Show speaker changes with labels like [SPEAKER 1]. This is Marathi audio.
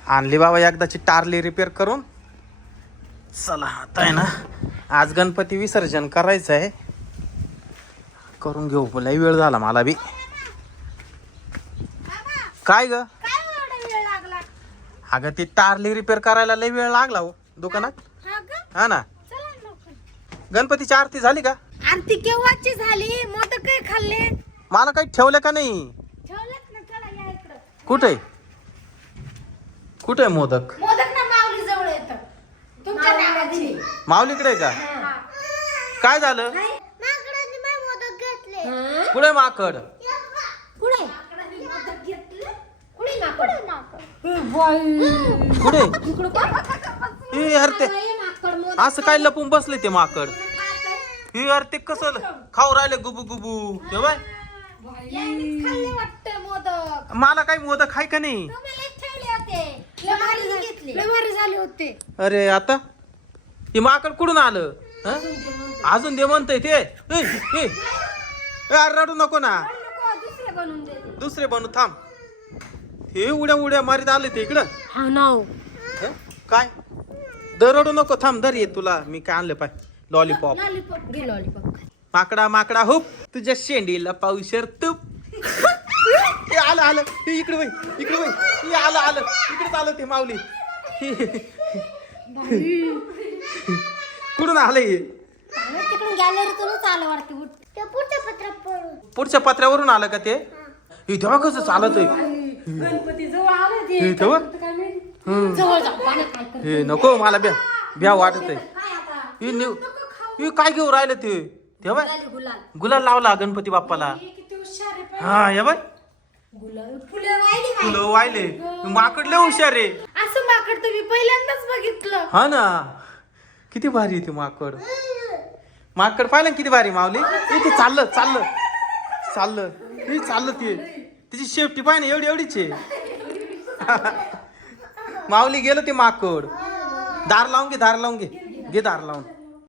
[SPEAKER 1] आणली बाबा एकदाची टारली रिपेअर करून. चला आता आहे ना, आज गणपती विसर्जन करायचं आहे, करून घेऊ. लई वेळ झाला मला बी. काय ग? अगं ती टारली रिपेअर करायला लई वेळ लागला हो दुकानात. हा ना. गणपतीची आरती झाली का?
[SPEAKER 2] आरती केव्हाची झाली? मोदक काय खाल्ले?
[SPEAKER 1] मला काही ठेवलं का नाही?
[SPEAKER 2] ठेवलेत ना, चला या इकडं.
[SPEAKER 1] कुठे कुठे मोदक?
[SPEAKER 2] मोदक ना माऊली जवळ येतं तुमच्या नावाची.
[SPEAKER 1] माऊलीकडे आहे का? काय झालं?
[SPEAKER 2] माकडाने माझे मोदक घेतले.
[SPEAKER 1] कुठे माकड?
[SPEAKER 2] कुठे? माकडाने मोदक घेतले. कुठे माकड?
[SPEAKER 1] कुठे?
[SPEAKER 2] इकडं कोण?
[SPEAKER 1] हे यार ते
[SPEAKER 2] माकड मोदक
[SPEAKER 1] असं काय लपून बसले ते माकड? हे यार ते कसं खाऊ राहिले गुबू गुबू ते बाय.
[SPEAKER 2] यांनीच खाल्ले वाटतं मोदक.
[SPEAKER 1] मला काही मोदक आहे का नाही?
[SPEAKER 2] तुम्ही लई ठेवले होते. लई भारी घेतले. लई भारी झाले होते.
[SPEAKER 1] अरे आता ते माकड कुठून आलं? हं? अजून दे म्हणतंय ते. यार रडू नको ना,
[SPEAKER 2] दुसरे बनवून दे.
[SPEAKER 1] दुसरे बनू थांब. हे उड्या उड्या मारीत आले ते इकडं.
[SPEAKER 2] हा नाव
[SPEAKER 1] काय दर रडू नको, थांब धर. ये तुला मी काय आणलं पाय, लॉलीपॉप.
[SPEAKER 2] लॉलीपॉप घे. लॉलीपॉप
[SPEAKER 1] माकडा माकडा हुप, तुझ्या शेंडीला पावशर तूप. हे आलं आलं, हे इकडे वय, इकडे वय. हे आलं आलं, इकडेच आलं ते माऊली. कुठून आलं हे?
[SPEAKER 2] तिकडून गॅलरीतूनच आलं वाटतं. पुढच्या पत्रात पडून.
[SPEAKER 1] पुढच्या पत्र्यावरून आलं का ते? हे तेव्हा कसं चालत आहे?
[SPEAKER 2] गणपती जवळ आले ते.
[SPEAKER 1] हे तेव्हा
[SPEAKER 2] जवळ जा. पाण्यात काय कर?
[SPEAKER 1] हे नको, मला भ्या वाटत आहे.
[SPEAKER 2] काय आता?
[SPEAKER 1] हे काय घेऊ राहिलं ते? तेव्हा
[SPEAKER 2] गुलाल.
[SPEAKER 1] गुलाल लावला गणपती बाप्पाला.
[SPEAKER 2] किती हुशार आहे.
[SPEAKER 1] हा या बाय,
[SPEAKER 2] गुलाल फुलं वाहिली बाई.
[SPEAKER 1] फुलं वाहिले. माकड लय हुशार आहे.
[SPEAKER 2] असं माकड तुम्ही पहिल्यांदाच बघितलं.
[SPEAKER 1] हा ना, किती भारी आहे ते माकड. माकड पाहिलं ना किती भारी माऊली. ते चाललं चाललं चाललं, हे चाललं ते. तिची शेफ्टी पाहिजे एवढी एवढीच आहे. माऊली गेलं ते माकड. दार लावून घे, दार लावून घे, घे दार लावून.